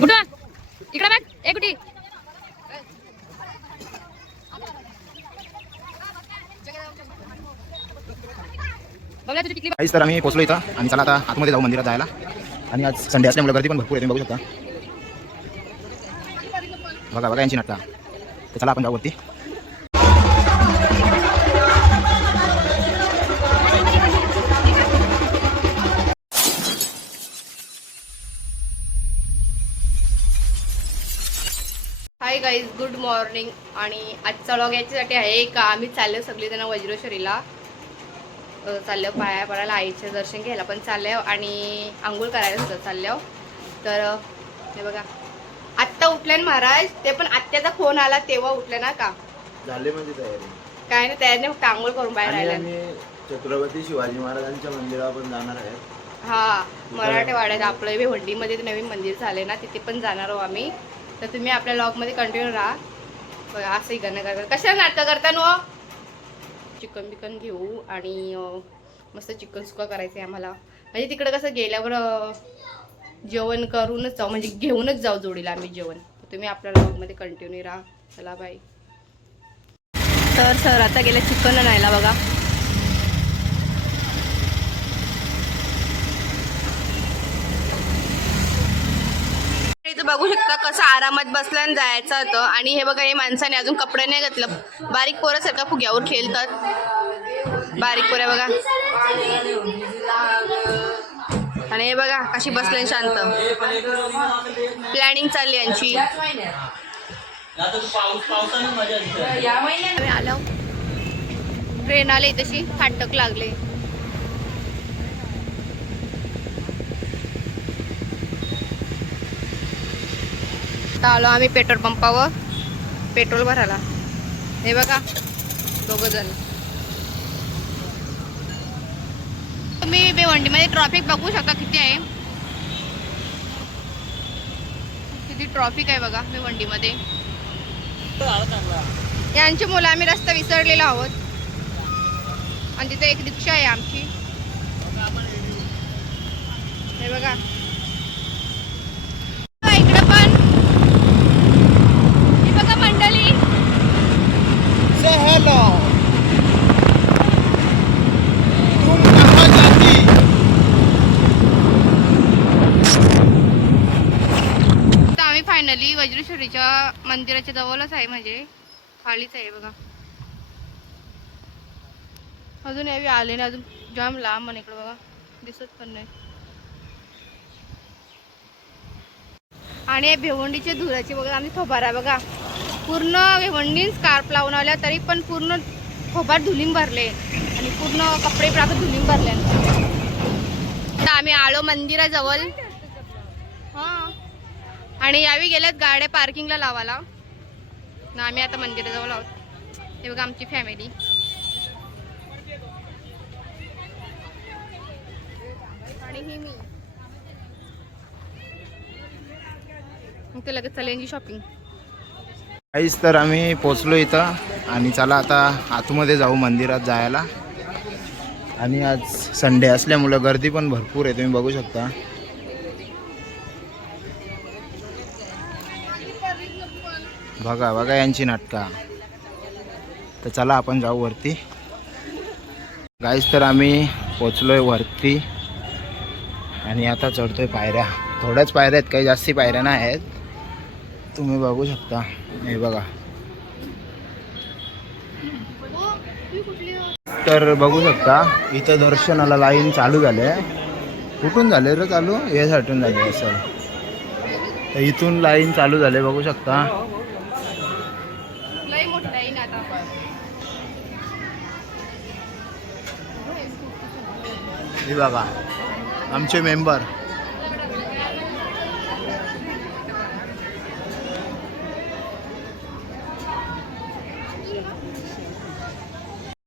कुठं इकडे बघ एक काहीच तर आम्ही पोचलो इथं आणि चला आता आतमध्ये जाऊ मंदिरात जायला. आणि आज संडे असल्यामुळे गर्दी पण भरपूर आहे तुम्ही बघू शकता. बघा बघा यांची नाटका तर चला आपण जाऊ वरती. मॉर्निंग आणि आजचा व्लॉग याच्यासाठी आहे का? आम्ही चाललो सगळी जण वज्रेश्वरीला चाललो पाया पडायला आईचं दर्शन घ्यायला पण चाललो आणि आंघोळ करायला सुद्धा चाललो तर हे बघा. आत्ता उठले ना महाराज? ते पण आत्याचा फोन आला तेव्हा उठले ना का? झाले म्हणजे तयारी. काय नाही तयारी नाही फक्त आंघोळ करून बाहेर राहिला छत्रपती शिवाजी महाराजांच्या मंदिरावर पण जाणार आहेत हा मराठवाड्यात आपलं भिवंडीमध्ये नवीन मंदिर झाले ना तिथे पण जाणार आहोत आम्ही. तर तुम्ही आपल्या लॉगमध्ये कंटिन्यू राहा. बघा, असंही करणं करता कशा नाटकं करता नो? चिकन बिकन घेऊ आणि मस्त चिकन सुका करायचं आहे आम्हाला. म्हणजे तिकडं कसं गेल्यावर जेवण करूनच जाऊ म्हणजे घेऊनच जाऊ जोडीला आम्ही जेवण. तुम्ही आपल्या लॉगमध्ये कंटिन्यू राहा. चला बाय तर सर आता गेलं चिकन आणायला बघा. इथं बघू शकता कसं आरामात बसलं आणि जायचं होतं. आणि हे बघा हे माणसाने अजून कपडे नाही घातलं. बारीक पोरं सारखा फुग्यावर खेळतात. बारीक पोऱ्या बघा. आणि हे बघा कशी बसले शांत. प्लॅनिंग चालली यांची. आलो ट्रेन आले तशी फाटक लागले. आता आलो आम्ही पेट्रोल पंपावर. पेट्रोल भरायला. हे बघा दोघ जण. तुम्ही भिवंडीमध्ये ट्रॉफिक बघू शकता किती आहे. किती ट्रॉफिक आहे बघा भिवंडीमध्ये यांची मुलं आम्ही रस्ता विसरलेलो आहोत. आणि तिथे एक रिक्षा आहे आमची. हे बघा इकडे पण हे बघा मंडळी आता आम्ही फायनली वज्रेश्वरीच्या मंदिराच्या जवळच आहे म्हणजे. खालीच आहे बघा. अजून यावी आले नाही अजून जाम लांब आणि इकडं बघा. दिसत पण नाही. आणि या भिवंडीच्या धुराची बघा आम्ही थोबारा बघा. पूर्ण भिवंडी स्कार्फ लावून आल्या तरी पण पूर्ण खोबार धुलीम भरले. आणि पूर्ण कपडे प्राप्त धुलीम भरले. आता आम्ही आलो मंदिराजवळ. हा. आणि यावी गेल्यात गाड्या पार्किंगला लावायला. ना आम्ही आता मंदिराजवळ आहोत. हे बघा आमची फॅमिली आणि ही मी. मग ते लगेच चालेल शॉपिंग काहीच तर आम्ही पोचलो इथं आणि चला आता आतमध्ये जाऊ मंदिरात जायला. आणि आज संडे असल्यामुळं गर्दी पण भरपूर आहे तुम्ही बघू शकता. बघा बघा यांची नाटका. तर चला आपण जाऊ वरती. काहीच तर आम्ही पोचलोय वरती. आणि आता चढतोय पायऱ्या. थोड्याच पायऱ्या आहेत काही जास्ती पायऱ्या नाही आहेत. तुम्ही बघू शकता. हे बघा. तर बघू शकता इथं दर्शनाला लाईन चालू झाले कुठून झाले रे चालू? हे साठून झाले असं तर इथून लाईन चालू झाले बघू शकता. हे बघा. आमचे मेंबर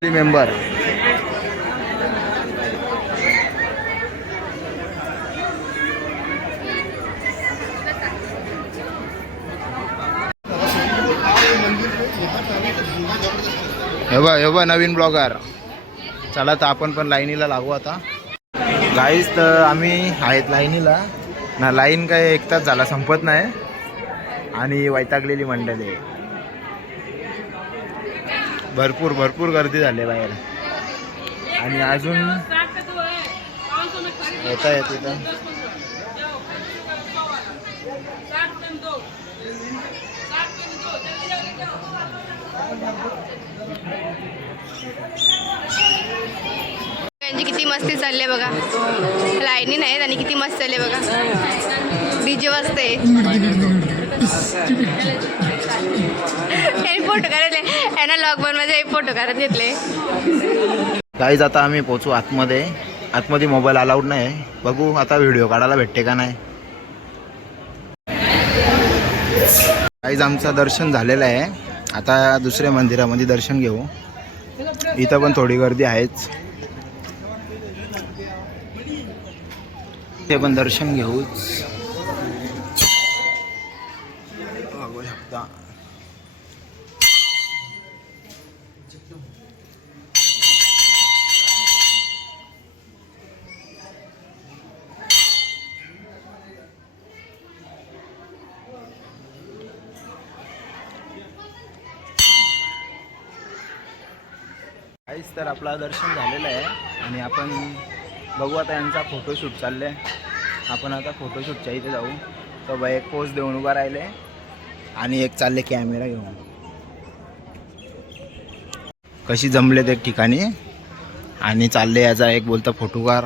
मेंबर हे हेवा नवीन ब्लॉगर चला तर आपण पण लाईनीला लागू आता. गाईज तर आम्ही आहेत लाईनीला. ना लाईन काय एक तास झाला संपत नाही. आणि वैतागलेली मंडळी. आहे. भरपूर भरपूर गर्दी झाली बाहेर. आणि अजून येता येत. त्यांची किती मस्ती चालली आहे बघा. लाईनी नाहीत आणि किती मस्त चालली आहे बघा. डीजे वाजते यांनी फोटो काढले. यांना लॉकडाऊन मध्ये फोटो काढत घेतले. काहीच आता आम्ही पोचू आतमध्ये. आतमध्ये मोबाईल अलाउड नाही. बघू आता व्हिडिओ काढायला भेटते का नाही. काहीच आमचं दर्शन झालेलं आहे. आता दुसऱ्या मंदिरामध्ये दर्शन घेऊ. इथं पण थोडी गर्दी आहेच. ते पण दर्शन घेऊच बघू शकता. तर आपला दर्शन झालेलं आहे आणि आपण बघू आता यांचा फोटोशूट चाललं आहे आपण आता फोटोशूटच्या इथे जाऊ. तर बाई एक पोस्ट देऊन उभा राहिले आणि एक चालले कॅमेरा घेऊन. कशी जमलेत एक ठिकाणी? आणि चालले याचा एक बोलता फोटोकार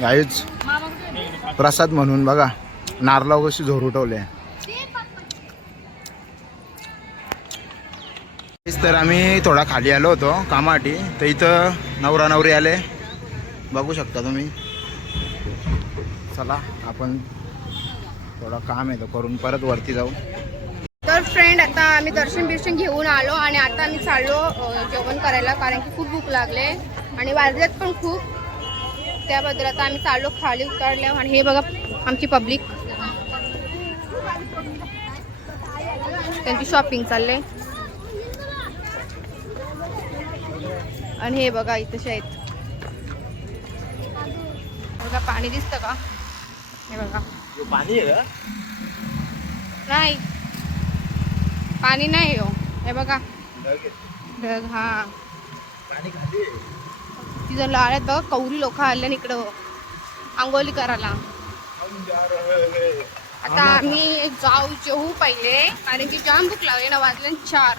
गाईच प्रसाद म्हणून बघा नारला कशी झोर उठवले तर आम्ही थोडा खाली आलो होतो कामासाठी तर इथं नवरा नवरी आले. बघू शकता तुम्ही. चला आपण थोडा काम येतो करून परत वरती जाऊ. तर फ्रेंड आता आम्ही दर्शन बिर्शन घेऊन आलो आणि आता आम्ही चाललो जेवण करायला कारण की खूप भूक लागले आणि वाजल्यात पण खूप. त्याबद्दल आता आम्ही चाललो खाली उतरलो आणि हे बघा आमची पब्लिक त्यांची शॉपिंग चालले आणि हे बघा इथेच आहेत. बघा पाणी दिसतं का? हे बघा. पाणी आहे नाही. पाणी नाही हो. हे बघा. ढग हा. तिथं लाळ आहेत बघा कौरी लोक आले इकडं आंघोळी करायला. आता आम्ही जाऊ जेवू पहिले. कारण की जाम भूक लागली ना वाजले चार.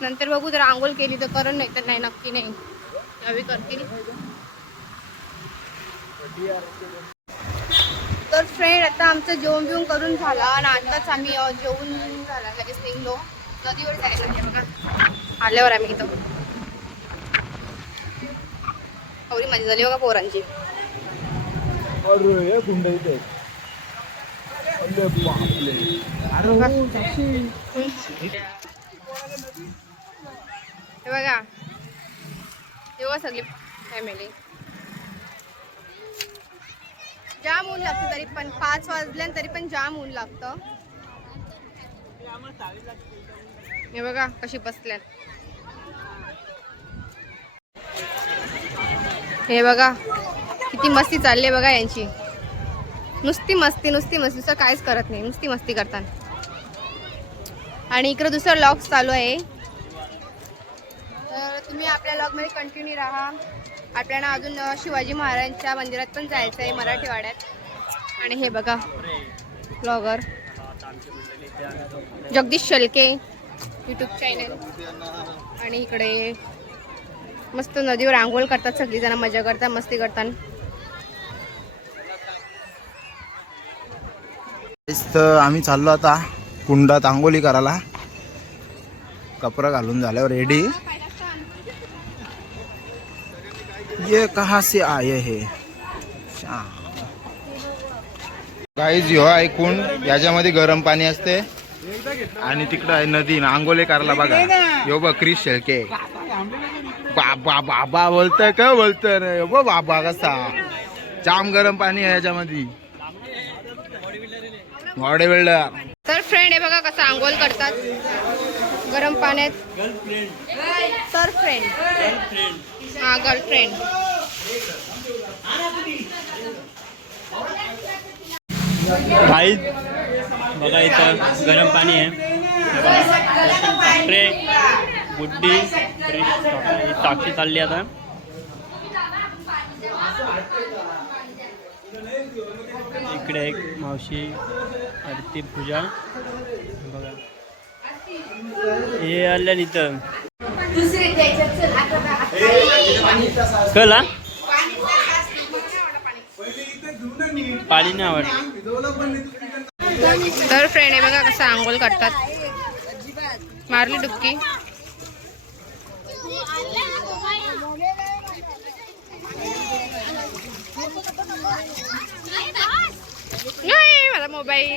नंतर बघू जर आंघोळ केली तर करण नाही तर नाही नक्की नाही. यावी करतील. तर फ्रेंड आता आमचं जेवण बिवून करून झाला आणि आताच आम्ही जेवून झाला लगेच निघलो. नदीवर जायला बघा. आल्यावर आम्ही इथं. एवढी मजा झाली बघा पोरांची. हे बघा. तेव्हा सगळी फॅमिली जाम ऊन लागतं तरी पण. पाच वाजल्यान तरी पण जाम ऊन लागतं. हे बघा कशी बसल्यात. हे बघा किती मस्ती चालली आहे बघा यांची. नुसती मस्ती नुसती मस्ती. दुसरं काहीच करत नाही. नुसती मस्ती करतात. आणि इकडं दुसरं लॉक्स चालू आहे. तुम्ही आपल्या लॉगमध्ये कंटिन्यू राहा. आपल्याला अजून शिवाजी महाराजांच्या मंदिरात पण जायचं आहे मराठीवाड्यात. आणि हे बघा blogger Jagdish Shelke YouTube channel आणि इकडे मस्त नदीवर आंघोळ करतात सगळीजण मजा करतात मस्ती करतात. तर आम्ही चाललो आता कुंडात आंघोळी करायला. कपडा घालून झाल्यावर रेडी ये कहा से आये हे? गाईज ह्यो ऐकून याच्यामध्ये गरम पाणी असते. आणि तिकडं आहे नदी आंघोळे करायला बघा. यो बघ क्रिश शेळके बाबा बाबा बोलतोय का? बोलतोय रे बघ बाबा कसा. जाम गरम पाणी आहे याच्यामध्ये. बॉडी बिल्डर तर फ्रेंड हे बघा कसं आंघोळ करतात. गरम पाण्यात. तर गर्लफ्रेंड हा गर्लफ्रेंड भाई बघा इथं गरम पाणी आहे. हे. ट्रे ही साक्षी चालली आता. इकडे एक मावशी आरती पूजा. हे बघा. हे आल्या इथं. कला पाणी नाही आवडत तर फ्रेंड आहे बघा कसं आंघोळ करतात. मारली डुबकी. नाही मला मोबाईल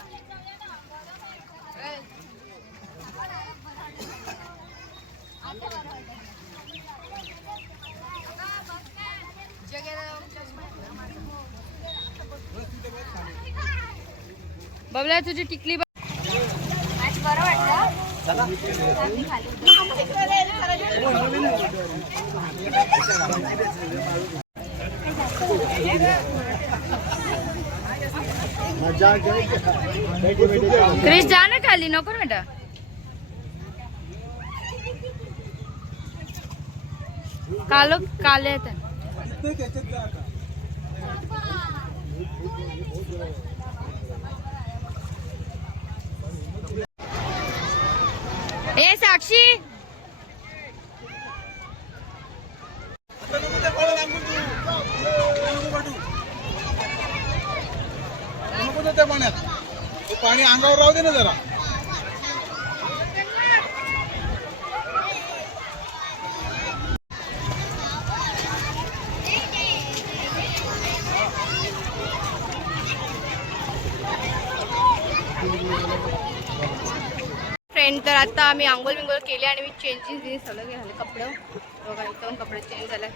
बबला तुझी टिकली बघ. क्रिश जा ना खाली नको बेटा. कालो काले आहेत. ए साक्षी! पाणी अंगावर राहू दे ना जरा फ्रेंड तर आता आम्ही आंघोळ बिंगोळ केली आणि मी चेंजेस दिली सगळं घ्यायला कपडे. बघा एकदम कपडे चेंज झालं.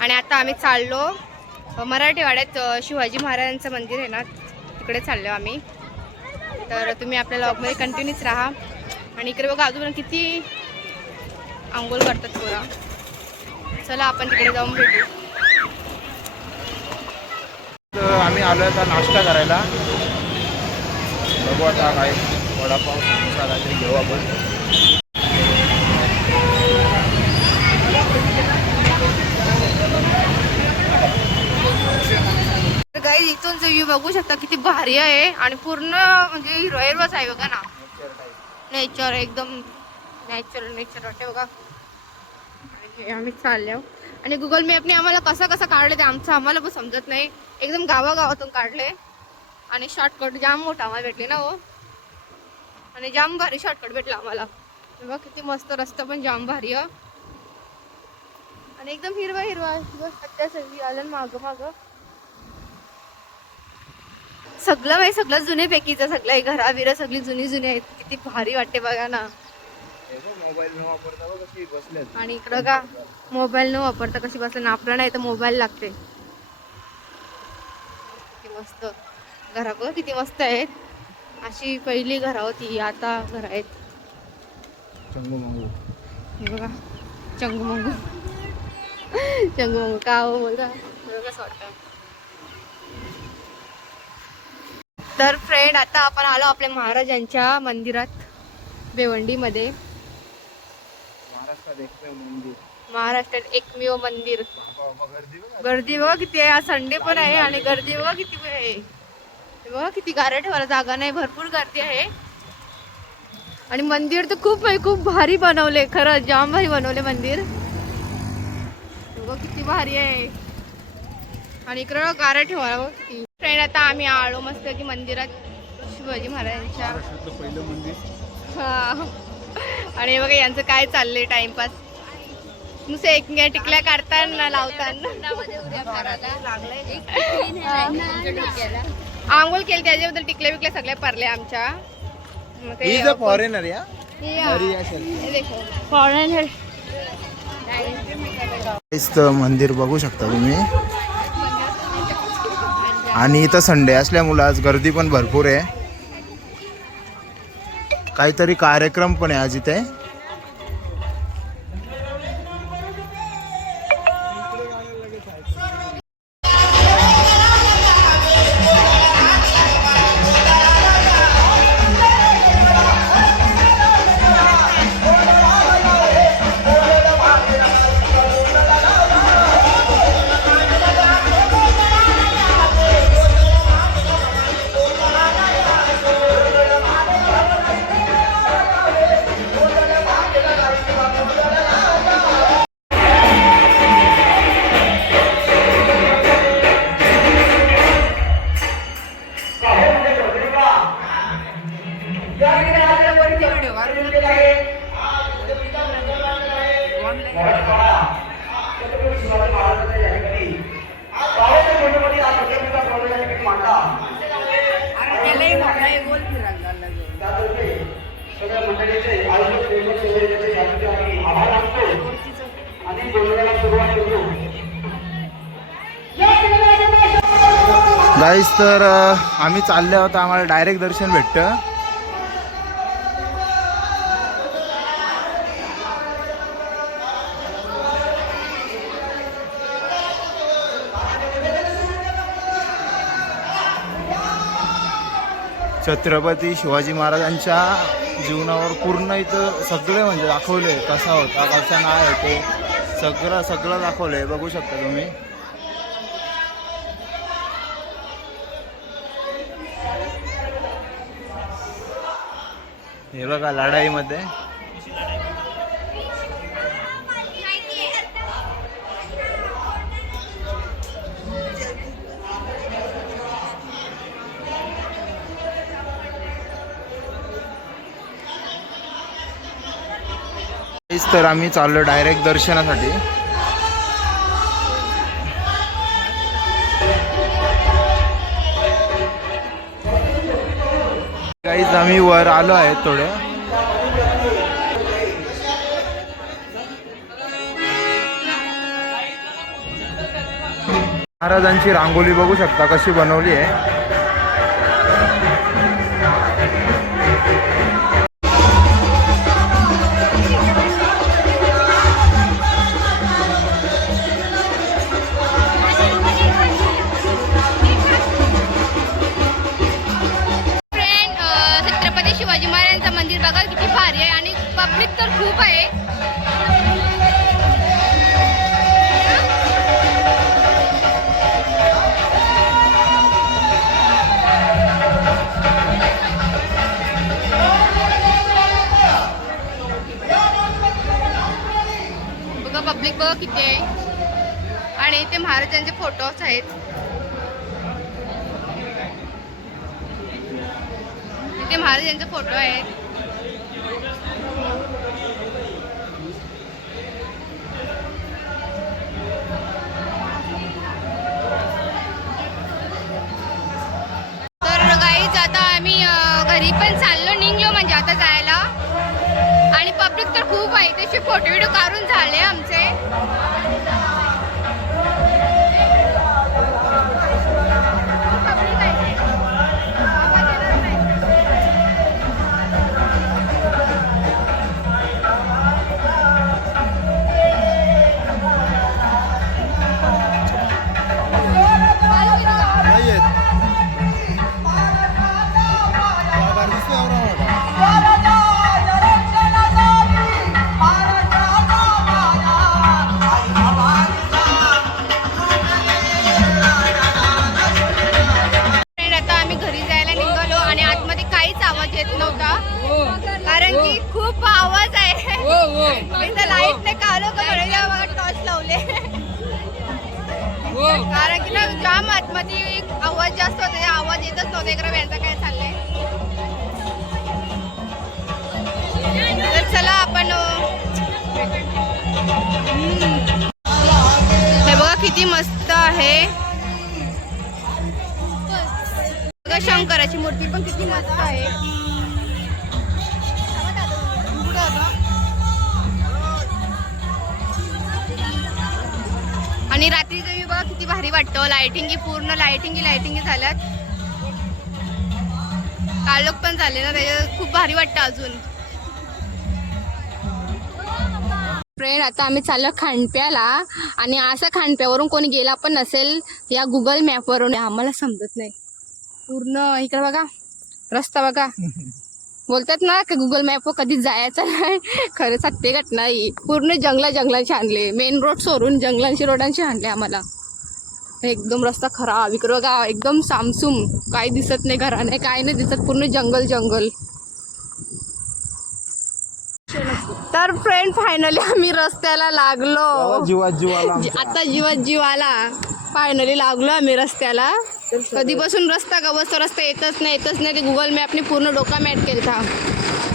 आणि आता आम्ही चाललो मराठीवाड्यात शिवाजी महाराजांचं मंदिर आहे ना तिकडे चाललो आम्ही. तर तुम्ही आपल्या लॉगमध्ये कंटिन्यूच राहा. आणि इकडे बघा अजून किती आंघोळ करतात पोरा. चला आपण तिकडे जाऊन भेटू. आम्ही आलो आता नाश्ता करायला. बघू आता काय. वडापाव समोसा काहीतरी घेऊ आपण. काही इथून व्ह्यू बघू शकता किती भारी आहे आणि पूर्ण म्हणजे हिरवा हिरवाच आहे बघा ना. नेचर एकदम नॅचरल नेचर वाटते बघा. हे आम्ही चाललो आणि गुगल मॅपने आम्हाला कसं कसं काढलं ते आमचं आम्हाला पण समजत नाही. एकदम गावागावातून काढले. आणि शॉर्टकट जाम मोठा आम्हाला भेटले ना हो. आणि जाम भारी शॉर्टकट भेटला आम्हाला. बघा किती मस्त रस्ता पण जाम भारी आणि एकदम हिरवा हिरवा सध्या सगळी आलं माग माग. सगळं बाई सगळं जुने पैकीचं सगळं घरा बिरा सगळी जुनी जुनी आहेत. किती भारी वाटते बघा ना. आणि इकडं का मोबाईल न वापरता कशी बसलं ना आपलं नाही तर मोबाईल लागते. किती मस्त. घरा बघ किती मस्त आहेत. अशी पहिली घरा होती आता घर आहेत. चंगू मंगू. हे बघा. चंगू मंगू. चंगू मंगू. का हो बघा कसं वाटतं? तर फ्रेंड आता आपण आलो आपल्या महाराजांच्या मंदिरात भिवंडीमध्ये. महाराष्ट्रात एकमेव मंदिर. गर्दी बघ किती आहे. आज संडे पण आहे आणि गर्दी बघा किती आहे. बघा किती गाड्या ठेवायला जागा नाही भरपूर गर्दी आहे. आणि मंदिर तर खूप आहे खूप भारी बनवले खरं जाम भारी बनवले मंदिर. बघा किती भारी आहे. आणि इकडं गाड्या ठेवायला बघ किती. फ्रेंड आता आम्ही आलो मस्त की मंदिरात शिवाजी महाराजांच्या. पहिलं मंदिर. हा. आणि बघा यांचं काय चाललंय टाइमपास. नुसते एक टिकल्या काढताना लावताना. आंघोळ केली त्याच्याबद्दल टिकल्या बिकल्या सगळ्या परल्या आमच्या. मग ते- इज अ फॉरेनर या असेल हे. देखो. इथं मंदिर बघू शकता तुम्ही. आणि इथं संडे असल्यामुळं आज गर्दी पण भरपूर आहे. काहीतरी कार्यक्रम पण आहे आज इथे. गाईस तर आम्ही चालले आहोत आम्हाला डायरेक्ट दर्शन भेटतं. छत्रपती शिवाजी महाराजांच्या जीवनावर पूर्ण इथं सगळे म्हणजे दाखवले कसा होता कसा नाही होते सगळं सगळं दाखवलं आहे बघू शकता तुम्ही. हे बघा लढाईमध्ये. तर आम्ही चाललो डायरेक्ट दर्शनासाठी. आम्ही वर आलो आहे थोडे. महाराजांची रांगोळी बघू शकता कशी बनवली आहे. तिथे महाराजांचे फोटो आहेत. तर गाईच आता आम्ही घरी पण चाललो निघलो म्हणजे आता जायला. आणि पब्लिक तर खूप आहे तसे फोटो व्हिडिओ काढून झाले आमचे. किती मस्त आहे. शंकराची मूर्ती पण किती मस्त आहे. आणि रात्री तुम्ही बघा किती भारी वाटतं. लाइटिंगी पूर्ण लाइटिंगी लाइटिंगी झाल्यात. कालोख पण झाले ना त्याच्यात खूप भारी वाटतं अजून. फ्रेंड आता आम्ही चाललो खांडप्याला आणि असं खांडप्यावरून कोणी गेला पण नसेल या गुगल मॅपवरून आम्हाला समजत नाही. पूर्ण इकडे बघा रस्ता बघा. बोलतात ना की गुगल मॅपवर कधी जायचं नाही. खरं सत्य घटना ही. पूर्ण जंगला जंगलांशी आणले. मेन रोड सोडून जंगलांशी रोडांशी आणले आम्हाला. एकदम रस्ता खराब. इकडं बघा एकदम सामसूम. काही दिसत नाही घरा नाही काय नाही दिसत. पूर्ण जंगल जंगल. तर फ्रेंड फायनली आम्ही रस्त्याला लागलो. जीवाला जी- आता जीवात जीव आला फायनली लागलो आम्ही रस्त्याला. कधीपासून रस्ता गवसतो रस्ता येतच नाही येतच नाही. ते गुगल मॅपने पूर्ण डोका मॅट केलता.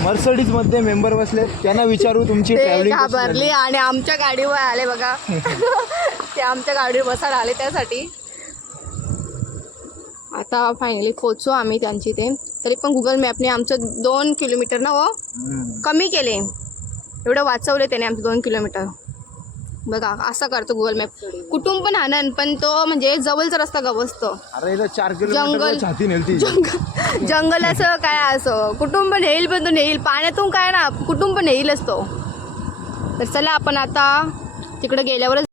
मर्सडीजमध्ये मेंबर बसले. त्यांना विचारू तुमची ते ट्रॅव्हलिंग घाबरली आणि आमच्या गाडीवर आले बघा. ते आमच्या गाडीवर बसायला आले त्यासाठी. आता फायनली पोचू आम्ही त्यांची ते. तरी पण गुगल मॅपने आमचं दोन किलोमीटर ना हो? कमी केले. एवढं वाचवले त्याने आमचं दोन किलोमीटर. बघा असं करतो गुगल मॅप कुटुंब पण आनंद पण तो म्हणजे जवळचा रस्ता गवसतो. अरे इथं चार जंगल. जंगल जंगल असं काय असो. कुटुंब नेईल पण तो नेईल. पाण्यातून काय ना कुटुंब नेईलच तो. तर चला आपण आता तिकडे गेल्यावरच